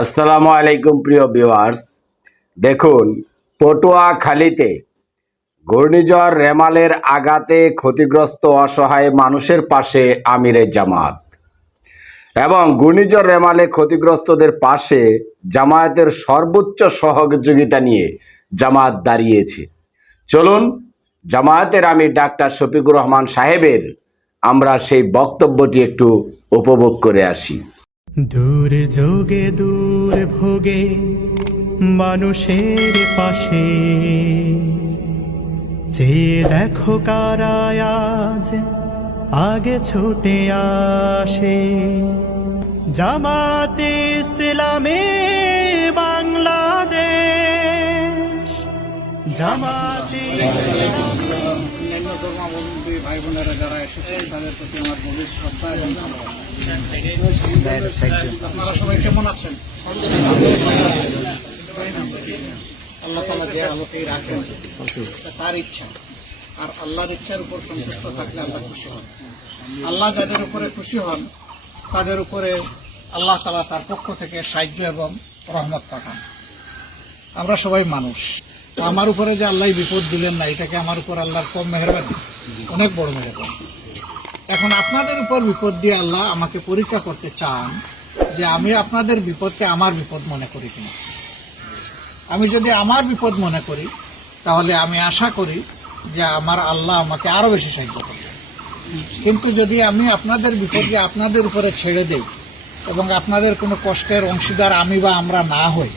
আসসালামু আলাইকুম প্রিয় ভিউয়ার্স। দেখুন পটুয়াখালীতে ঘূর্ণিঝড় রেমালের আঘাতে ক্ষতিগ্রস্ত অসহায় মানুষের পাশে আমিরের জামাত। এবং ঘূর্ণিঝড় রেমালে ক্ষতিগ্রস্তদের পাশে জামায়াতের সর্বোচ্চ সহযোগিতা নিয়ে জামাত দাঁড়িয়েছে। চলুন, জামায়াতের আমির ডাক্তার শফিকুর রহমান সাহেবের আমরা সেই বক্তব্যটি একটু উপভোগ করে আসি। দূর যোগে, দূর ভোগে, মানুষের পাশে। যে দেখো কারায়াজ আগে ছুটে আসে। জামাতে ইসলামে বাংলাদেশ অন্যান্য ধর্মাবলম্বী ভাই বোনেরা যারা তাদের প্রতি আমার আপনারা সবাই কেমন আছেন আল্লাহ তালা যে আলোকেই রাখেন তার ইচ্ছা আর আল্লাহর ইচ্ছার উপর সন্তুষ্ট থাকলে আল্লাহ খুশি হন। আল্লাহ যাদের উপরে খুশি হন তাদের উপরে আল্লাহ তালা তার পক্ষ থেকে সাহায্য এবং রহমত পাঠান। আমরা সবাই মানুষ। আমার উপরে যে আল্লাহ বিপদ দিলেন না, এটাকে আমার উপর আল্লাহর কম মেহরবানি। অনেক বড় মেহরবানি। এখন আপনাদের উপর বিপদ দিয়ে আল্লাহ আমাকে পরীক্ষা করতে চান যে আমি আপনাদের বিপদকে আমার বিপদ মনে করি কিনা। আমি যদি আমার বিপদ মনে করি, তাহলে আমি আশা করি যে আমার আল্লাহ আমাকে আরও বেশি সাহায্য করবে কিন্তু যদি আমি আপনাদের বিপদকে আপনাদের উপরে ছেড়ে দেই এবং আপনাদের কোনো কষ্টের অংশীদার আমি বা আমরা না হই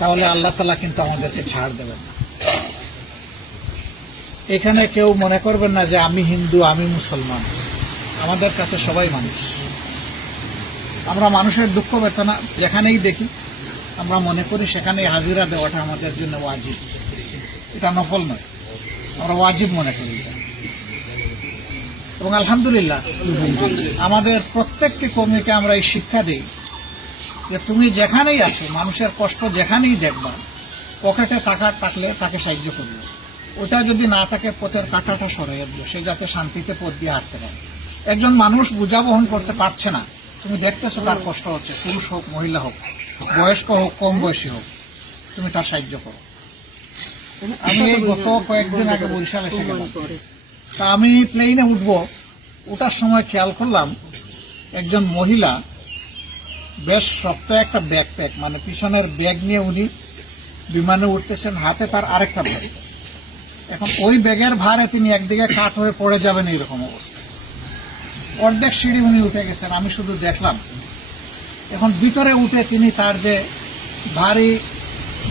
তাহলে আল্লাহ তালা কিন্তু আমাদেরকে ছাড় দেবেন। এখানে কেউ মনে করবেন না যে আমি হিন্দু, আমি মুসলমান। আমাদের কাছে সবাই মানুষ। আমরা মানুষের দুঃখ বেতনা যেখানেই দেখি, আমরা মনে করি সেখানেই হাজিরা দেওয়াটা আমাদের জন্য ওয়াজিব। এটা নফল নয়। আমরা ওয়াজিব মনে করি এবং আলহামদুলিল্লাহ, আমাদের প্রত্যেকটি কর্মীকে আমরা এই শিক্ষা দিই। যে তুমি যেখানেই আছো, মানুষের কষ্ট যেখানেই দেখবা পকেটে টাকা থাকলে তাকে সাহায্য করবে। ওটা যদি না থাকে, পথের কাঁটাটা সরে দিও সে যাতে শান্তিতে পথ দিয়ে হাঁটতে পারে। একজন মানুষ বোঝা বহন করতে পারছে না। তুমি দেখতেছো তার কষ্ট হচ্ছে। পুরুষ হোক, মহিলা হোক, বয়স্ক হোক, কম বয়সী হোক, তুমি তার সাহায্য করো। আমি গত কয়েকদিন আগে বরিশাল এসে গেলাম। তা আমি প্লেনে উঠবো। ওঠার সময় খেয়াল করলাম, একজন মহিলা বেশ শক্ত একটা ব্যাকপ্যাক মানে পিছনের ব্যাগ নিয়ে উনি বিমানে উঠতেছেন, হাতে তার আরেকটা ব্যাগ এখন ওই ব্যাগের ভারে তিনি একদিকে কাত হয়ে পড়ে যাবেন এইরকম অবস্থা। অর্ধেক সিঁড়ি উনি উঠে গেছেন, আমি শুধু দেখলাম। এখন ভিতরে উঠে তিনি তার যে ভারী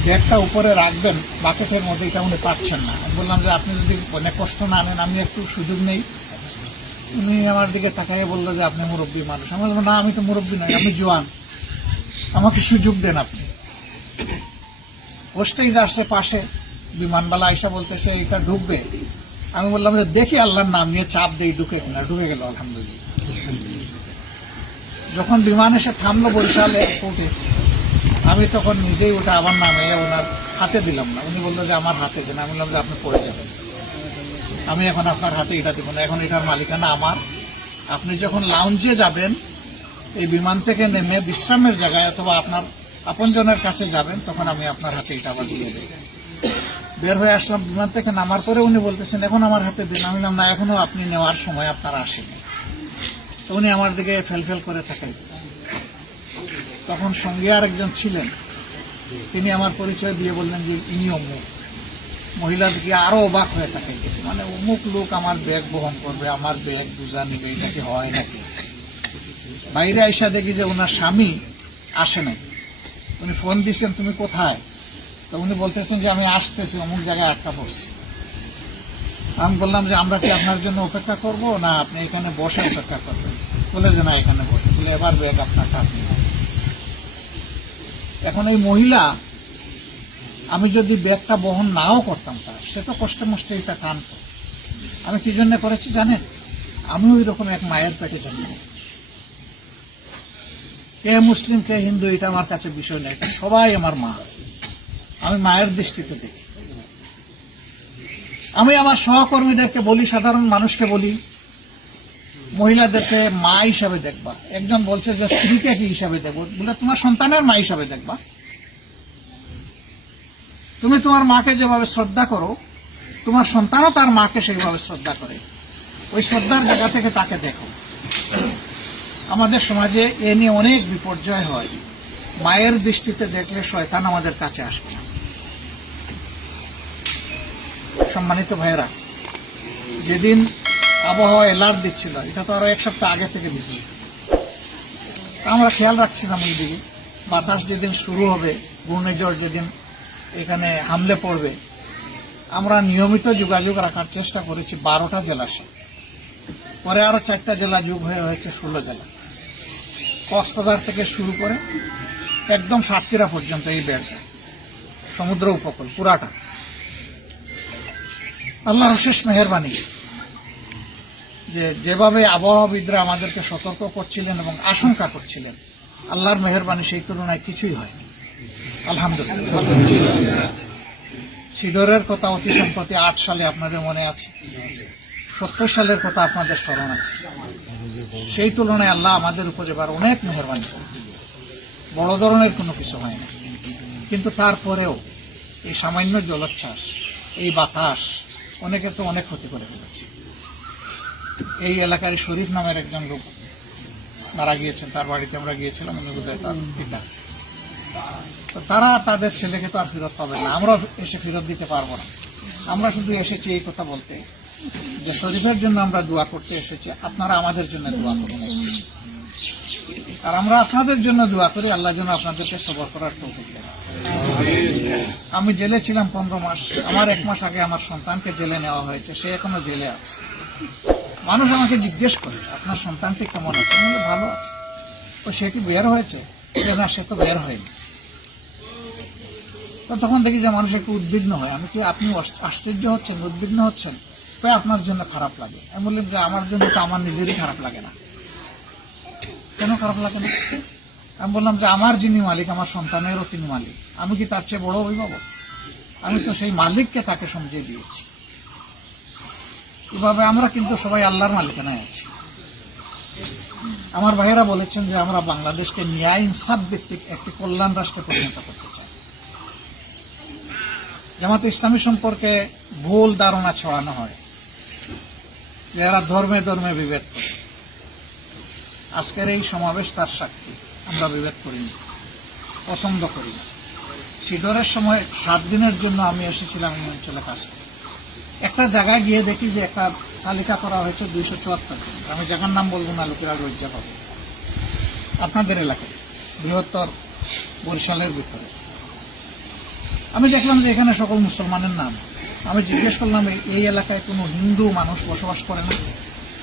ব্যাগটা উপরে রাখবেন, বাকেটের মধ্যে, এটা উনি পাচ্ছেন না। বললাম যে, আপনি যদি অনেক কষ্ট না নেন, আমি একটু সুযোগ নেই। উনি আমার দিকে তাকাইয়ে বলল যে, আপনি মুরব্বী মানুষ। আমি বললাম, না, আমি তো মুরব্বী নই, আমি জোয়ান। আমাকে সুযোগ দেন আপনি। পোস্টেই আসছে পাশে, বিমানবালা আইসা বলতেছে এটা ঢুকবে। আমি বললাম যে, দেখি আল্লাহর নাম নিয়ে চাপ দেই, ঢুকে কিনা? ঢুকে গেল, আলহামদুলিল্লাহ। যখন বিমান এসে থামলো বরিশাল এয়ারপোর্টে, আমি তখন নিজেই ওটা আবার নামে ওনার হাতে দিলাম না। উনি বলল যে, আমার হাতে দেন। আমি বললাম যে, আপনি পড়ে যাবেন। আমি এখন আপনার হাতে এটা দেবো না। এখন এটার মালিকানা আমার। আপনি যখন লাউঞ্জে যাবেন এই বিমান থেকে নেমে বিশ্রামের জায়গায় অথবা আপনার আপনজনের কাছে যাবেন, তখন আমি আপনার হাতে এটা আবার দিয়ে দেবো। বের হয়ে আসলাম বিমান থেকে, নামার পরে উনি বলতেছেন, এখন আমার হাতে দিন। আমি না এখনও আপনি নেওয়ার সময় আপনার আসেনি। তো উনি আমার দিকে ফেল ফেল করে তাকাইতেছে তখন সঙ্গে আর একজন ছিলেন। তিনি আমার পরিচয় দিয়ে বললেন যে, ইনি অমুক। মহিলা দিকে আরও অবাক হয়ে তাকাইতেছে মানে অমুক লোক আমার ব্যাগ বহন করবে, আমার ব্যাগ বুঝা নিবে, এটা কি হয় নাকি? বাইরে আইসা দেখি যে ওনার স্বামী আসে নাই। উনি ফোন দিয়েছেন, তুমি কোথায়? তো উনি বলতেছেন যে, আমি আসতেছি, অমুক জায়গায় আটকা পড়ছি। আমি বললাম যে, আমরা কি আপনার জন্য অপেক্ষা করব? না, আপনি এখানে বসে অপেক্ষা করবেন। বলে যে, না, এখানে বসে। বলে, এবার ব্যাগ আপনার আপনি এখন এই মহিলা, আমি যদি ব্যাগটা বহন নাও করতাম তার, সে তো কষ্টে মষ্টে এটা টানত। আমি কি জন্য করেছি জানেন? আমি ওই রকম এক মায়ের পেটে জন্ম কে মুসলিম কে হিন্দু, এটা আমার কাছে বিষয় নেই সবাই আমার মা। আমি মায়ের দৃষ্টিতে দেখি। আমি আমার সহকর্মীদেরকে বলি, সাধারণ মানুষকে বলি, মহিলাদেরকে মা হিসাবে দেখবা। একজন বলছে যে, স্ত্রীকে কি হিসাবে দেখব? বলে, তোমার সন্তানের মা হিসাবে দেখবা। তুমি তোমার মাকে যেভাবে শ্রদ্ধা করো, তোমার সন্তানও তার মাকে সেইভাবে শ্রদ্ধা করে। ওই শ্রদ্ধার জায়গা থেকে তাকে দেখো। আমাদের সমাজে এ নিয়ে অনেক বিপর্যয় হয়। মায়ের দৃষ্টিতে দেখলে শয়তান আমাদের কাছে আসবে না। সম্মানিত ভাইয়েরা, যেদিন আবহাওয়া এলার্ট দিচ্ছিল, এটা তো আরও এক সপ্তাহ আগে থেকে দিচ্ছি আমরা খেয়াল রাখছিলাম এই দিকে। বাতাস যেদিন শুরু হবে, ঘূর্ণিঝড় যেদিন এখানে হামলে পড়বে, আমরা নিয়মিত যোগাযোগ রাখার চেষ্টা করেছি বারোটা জেলার সাথে। পরে আরও চারটা জেলা যোগ হয়ে হয়েছে ষোলো জেলা। কক্সবাজার থেকে শুরু করে একদম সাতক্ষীরা পর্যন্ত এই বেড়টা সমুদ্র উপকূল, পুরাটা। আল্লাহর শেষ মেহরবানি যে যেভাবে আবহাওয়াবিদরা আমাদেরকে সতর্ক করছিলেন এবং আশঙ্কা করছিলেন, আল্লাহর মেহরবানি সেই তুলনায় কিছুই হয়নি। আলহামদুলিল্লাহ। সিডরের কথা অতি সম্প্রতি আট সালে আপনাদের মনে আছে, সত্তর সালের কথা আপনাদের স্মরণ আছে। সেই তুলনায় আল্লাহ আমাদের উপর এবার অনেক মেহরবানি বড় ধরনের কোনো কিছু হয় না। কিন্তু তারপরেও এই সামান্য জলোচ্ছ্বাস, এই বাতাস অনেকে তো অনেক ক্ষতি করে ফেলেছে। এই এলাকার শরীফ নামের একজন লোক মারা গিয়েছেন, তার বাড়িতে আমরা গিয়েছিলাম, উনি তার পিতা। তো তারা তাদের ছেলেকে তো আর ফেরত পাবে না। আমরা এসে ফেরত দিতে পারব না। আমরা শুধু এসেছি এই কথা বলতে। যে শরীফের জন্য আমরা দোয়া করতে এসেছি, আপনারা আমাদের জন্য দোয়া করুন। আর আমরা আপনাদের জন্য দোয়া করি, আল্লাহ যেন আপনাদেরকে সবর করার দেন। আমি জেলে ছিলাম পনেরো মাস। আমার এক মাস আগে আমার সন্তানকে জেলে নেওয়া হয়েছে, সে এখনও জেলে আছে। মানুষ আমাকে জিজ্ঞেস করে, আপনার সন্তানটি কেমন আছে? ভালো আছে। তো সে কি বের হয়েছে? সে, না, সে তো বের হয়নি। তো তখন দেখি যে মানুষ একটু উদ্বিগ্ন হয়। আমি কি আপনি আশ্চর্য হচ্ছেন, উদ্বিগ্ন হচ্ছেন? তো আপনার জন্য খারাপ লাগে। আমি বললাম যে আমার জন্য তো আমার নিজেরই খারাপ লাগে না। কেন খারাপ লাগে না? আমি বললাম যে আমার যিনি মালিক, আমার সন্তানেরও তিনি মালিক। আমি কি তার চেয়ে বড় অভিভাবক? আমি তো সেই মালিককে তাকে সমঝিয়ে দিয়েছি। এভাবে আমরা কিন্তু সবাই আল্লাহর মালিকানায় আছি। আমার ভাইয়েরা বলেছেন যে আমরা বাংলাদেশকে ন্যায় ইনসাফ ভিত্তিক একটি কল্যাণ রাষ্ট্রে পরিণত করতে চাই। জামাত ইসলামী সম্পর্কে ভুল ধারণা ছড়ানো হয়। যে এরা ধর্মে ধর্মে বিভেদ। করে আজকের এই সমাবেশ তার সাক্ষী। আমরা বিভেদ করি না, পছন্দ করি না। সিডরের সময় সাত দিনের জন্য আমি এসেছিলাম এই অঞ্চলে কাজ। একটা জায়গায় গিয়ে দেখি যে একটা তালিকা করা হয়েছে দুইশো চুয়াত্তর আমি জায়গার নাম বলব না, লোকেরা লজ্জা পাবে। আপনাদের এলাকায়, বৃহত্তর বরিশালের ভিতরে। আমি দেখলাম যে এখানে সকল মুসলমানের নাম। আমি জিজ্ঞেস করলাম, এই- এলাকায় কোনো হিন্দু মানুষ বসবাস করে না?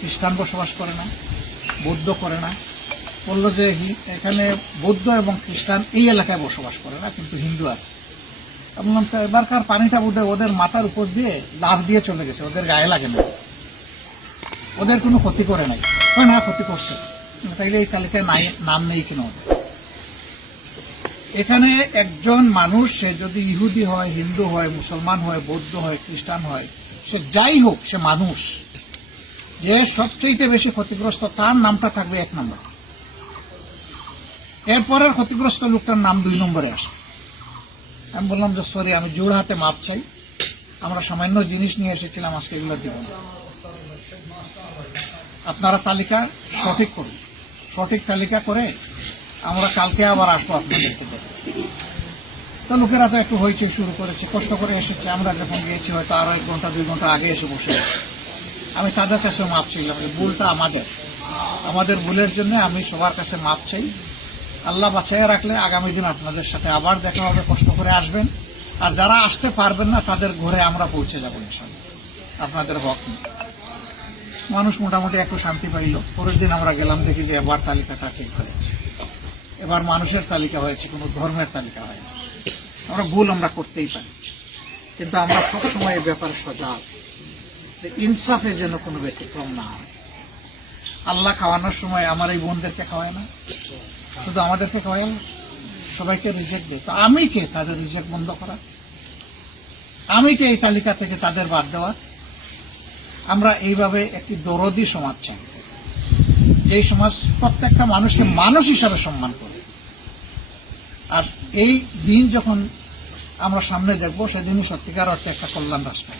খ্রিস্টান বসবাস করে না? বৌদ্ধ করে না? বলল যে এখানে বৌদ্ধ এবং খ্রিস্টান এই এলাকায় বসবাস করে না, কিন্তু হিন্দু আছে। বললাম, তো এবারকার পানিটা বোধ ওদের মাথার উপর দিয়ে লাভ দিয়ে চলে গেছে, ওদের গায়ে লাগে না। ওদের কোনো ক্ষতি করে নাই? না ক্ষতি করছে। তাইলে এই তালিকায় নাই, নাম নেই কেন ওদের? এখানে একজন মানুষ, সে যদি ইহুদি হয়, হিন্দু হয়, মুসলমান হয়, বৌদ্ধ হয়, খ্রিস্টান হয়, সে যাই হোক, সে মানুষ। যে সবচেয়ে বেশি ক্ষতিগ্রস্ত, তার নামটা থাকবে এক নম্বর। এরপরের ক্ষতিগ্রস্ত লোকটার নাম দুই নম্বরে আসবে। আমি বললাম যে সরি আমি জোড় হাতে মাপ চাই। আমরা সামান্য জিনিস নিয়ে এসেছিলাম, আজকে এগুলো দিব আপনারা তালিকা সঠিক করুন। সঠিক তালিকা করে আমরা কালকে আবার আসব আপনাদেরকে দেখতে তো লোকেরা তো একটু হইচই শুরু করেছে, কষ্ট করে এসেছে। আমরা যখন গিয়েছি, হয়তো আরও এক ঘণ্টা, দুই ঘণ্টা আগে এসে বসে আমি তাদের কাছে মাপ চাইলাম যে ভুলটা আমাদের। আমাদের ভুলের জন্য আমি সবার কাছে মাপ চাই। আল্লাহ বাঁচাইয়া রাখলে আগামী দিন আপনাদের সাথে আবার দেখা হবে, কষ্ট করে আসবেন। আর যারা আসতে পারবেন না, তাদের ঘরে আমরা পৌঁছে যাব ইনশাল্লাহ আপনাদের হক মানুষ মোটামুটি একটু শান্তি পাইল। পরের দিন আমরা গেলাম, দেখি যে এবার তালিকাটা ঠিক হয়েছে। এবার মানুষের তালিকা হয়েছে, কোনো ধর্মের তালিকা হয়নি। আমরা ভুল আমরা করতেই পারি। কিন্তু আমরা সবসময় এই ব্যাপারে সজাগ যে ইনসাফের জন্য কোনো ব্যতিক্রম না হয়। আল্লাহ খাওয়ানোর সময় আমার এই বোনদেরকে খাওয়ায় না। শুধু আমাদেরকে খাওয়ায় না, সবাইকে রিজেক্ট দেয়। তো আমি কে তাদের রিজেক্ট বন্ধ করা? আমি কে এই তালিকা থেকে তাদের বাদ দেওয়া? আমরা এইভাবে একটি দরদি সমাজ চাই। যেই সমাজ প্রত্যেকটা মানুষকে মানুষ হিসাবে সম্মান করে। আর এই দিন যখন আমরা সামনে দেখব, সেদিনই সত্যিকার অর্থে একটা কল্যাণ রাষ্ট্র।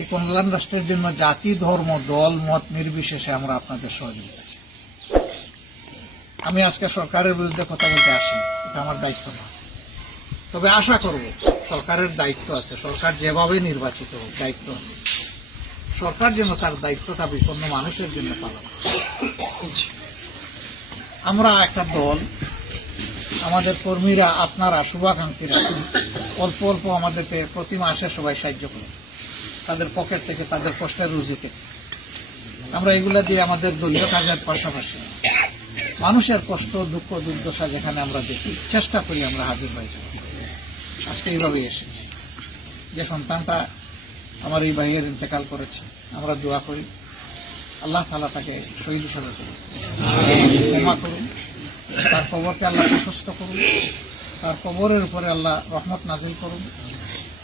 এই কল্যাণ রাষ্ট্রের জন্য জাতি, ধর্ম, দল, মত নির্বিশেষে আমরা আপনাদের সহযোগিতা চাই। আমি আজকে সরকারের বিরুদ্ধে কথা বলতে আসি এটা আমার দায়িত্ব না। তবে আশা করব সরকারের দায়িত্ব আছে, সরকার যেভাবে নির্বাচিত হোক, দায়িত্ব আছে। সরকার যেন তার দায়িত্বটা বিপন্ন মানুষের জন্য পালন আমরা একটা দল, আমাদের কর্মীরা, আপনারা শুভাকাঙ্ক্ষীরা অল্প অল্প আমাদেরকে প্রতি মাসে সবাই সাহায্য করে। তাদের পকেট থেকে, তাদের কষ্টের রুজিতে। আমরা এগুলা দিয়ে আমাদের দলীয় কাজের পাশাপাশি মানুষের কষ্ট, দুঃখ, দুর্দশা যেখানে আমরা দেখি, চেষ্টা করি আমরা হাজির হয়ে যাব আজকে এইভাবেই এসেছি। যে সন্তানটা আমার এই ভাইয়ের ইন্তেকাল করেছে। আমরা দোয়া করি। আল্লাহ তালা তাকে শহীদ হিসাবে করুন ক্ষমা করুন তার কবরকে আল্লাহ প্রশস্ত করুন তার কবরের উপরে আল্লাহ রহমত নাজিল করুন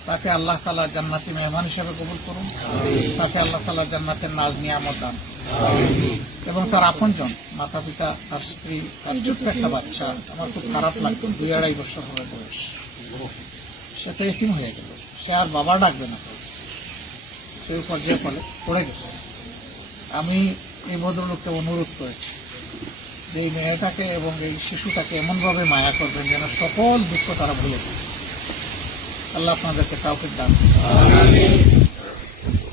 তাকে আল্লাহ তালা জান্নাতি মেহমান হিসাবে কবুল করুন তাকে আল্লাহ তালা জান্নাতের নাজ নিয়ামত দান এবং তার আপনজন মাতা পিতা তার স্ত্রী, তার ছোট্ট একটা বাচ্চা, আমার খুব খারাপ লাগতো। দুই আড়াই বছর হবে বয়স। সেটা এটিম হয়ে গেল। সে আর বাবা ডাকবে না। সেই পর্যায়ে ফলে পড়ে গেছে। আমি এই ভদ্রলোককে অনুরোধ করেছি যে এই মেয়েটাকে এবং এই শিশুটাকে এমনভাবে মায়া করবেন যেন সকল দুঃখ তারা ভুলে যায়। আল্লাহ আপনাদেরকে কাউকে দান।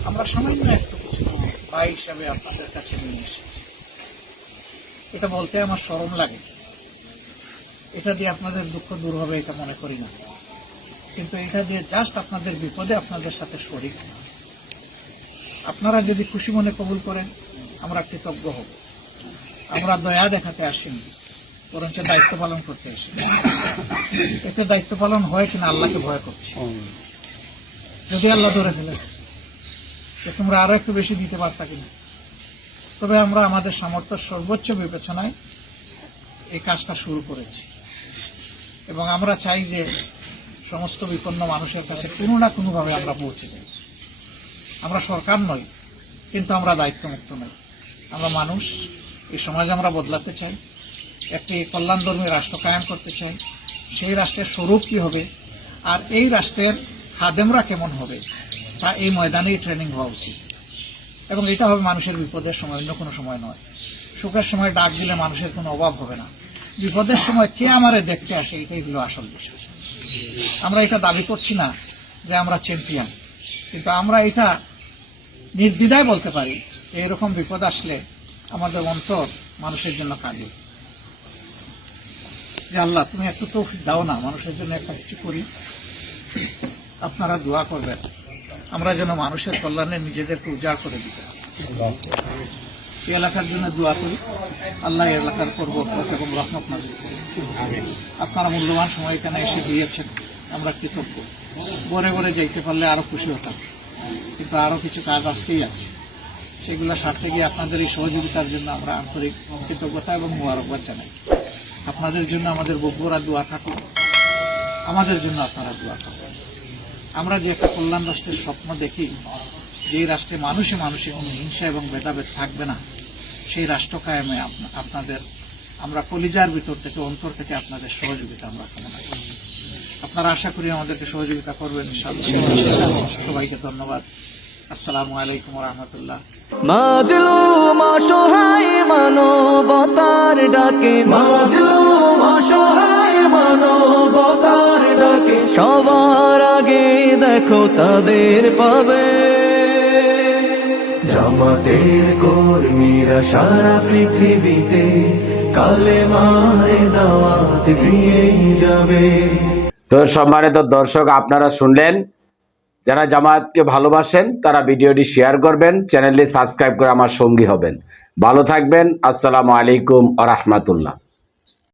আমরা সামান্য একটু কিছু ভাই হিসাবে আপনাদের কাছে নিয়ে এসেছি। এটা বলতে আমার শরম লাগে। এটা দিয়ে আপনাদের দুঃখ দূর হবে এটা মনে করি না। কিন্তু এটা দিয়ে জাস্ট আপনাদের বিপদে আপনাদের সাথে শরিক। আপনারা যদি খুশি মনে কবুল করেন, আমরা কৃতজ্ঞ হব। আমরা দয়া দেখাতে আসিনি, বরঞ্চ দায়িত্ব পালন করতে আসি এতে দায়িত্ব পালন হয় কিনা আল্লাহকে ভয় করছি। যদি আল্লাহ ধরে ফেলে যে তোমরা আরও একটু বেশি দিতে পারতা কিনা? তবে আমরা আমাদের সামর্থ্য সর্বোচ্চ বিবেচনায় এই কাজটা শুরু করেছি। এবং আমরা চাই যে সমস্ত বিপন্ন মানুষের কাছে কোনো না কোনোভাবে আমরা পৌঁছে যাই। আমরা সরকার নই, কিন্তু আমরা দায়িত্বমুক্ত নই। আমরা মানুষ, এই সমাজ আমরা বদলাতে চাই, একটি কল্যাণধর্মী রাষ্ট্র কায়েম করতে চাই। সেই রাষ্ট্রের স্বরূপ কী হবে, আর এই রাষ্ট্রের খাদেমরা কেমন হবে, তা এই ময়দানেই ট্রেনিং হওয়া উচিত। এবং এটা হবে মানুষের বিপদের সময়, অন্য কোনো সময় নয়। সুখের সময় ডাক দিলে মানুষের কোনো অভাব হবে না। বিপদের সময় কে আমারে দেখতে আসে, এটাই হলো আসল বিষয়। আমরা এটা দাবি করছি না যে আমরা চ্যাম্পিয়ন কিন্তু আমরা এটা নির্দ্বিধায় বলতে পারি যে এরকম বিপদ আসলে আমাদের অন্তর মানুষের জন্য কাঁদে যে আল্লাহ, তুমি একটু তৌফিক দাও না, মানুষের জন্য একটা কিছু করি। আপনারা দোয়া করবেন, আমরা যেন মানুষের কল্যাণে নিজেদেরকে উজাড় করে দিতে এই এলাকার জন্য দোয়া করি। আল্লাহ এলাকার পর্বত এবং রহমত করুন। আপনারা মূল্যবান সময় এখানে এসে দিয়েছেন, আমরা কৃতজ্ঞ। গড়ে গড়ে যাইতে পারলে আরও খুশি হতাম। কিন্তু আরও কিছু কাজ আজকেই আছে। সেগুলো সারতে গিয়ে আপনাদের এই সহযোগিতার জন্য আমরা আন্তরিক কৃতজ্ঞতা এবং মোবারকবাদ জানাই। আপনাদের জন্য আমাদের বব্বরা দোয়া থাকুক। আমাদের জন্য আপনারা দোয়া থাকুন আমরা যে একটা কল্যাণ রাষ্ট্রের স্বপ্ন দেখি যে রাষ্ট্রে মানুষে মানুষে কোনো হিংসা এবং ভেদাভেদ থাকবে না, সেই রাষ্ট্র কায়েমে আপনাদের, আমরা কলিজার ভিতর থেকে, অন্তর থেকে আপনাদের সহযোগিতা আমরা কামনা করি। আপনারা আশা করি আমাদেরকে সহযোগিতা করবেন সবাইকে ধন্যবাদ। আসসালামু আলাইকুম রহমতুল্লাহ। মাজলু অসহায় মানবতার ডাকে। মাজলু অসহায় মানবতার ডাকে। সবার আগে দেখো তাদের পাবে। জামাতের কর্মীরা সারা পৃথিবীতে কালে মারে দাওয়াত দিয়েই যাবে। তো সম্মানিত দর্শক, আপনারা শুনলেন, যারা জামায়াতকে ভালোবাসেন, তারা ভিডিওটি শেয়ার করবেন, চ্যানেলটি সাবস্ক্রাইব করে আমার সঙ্গী হবেন। ভালো থাকবেন, আসসালামু আলাইকুম আ রহমাতুল্লাহ।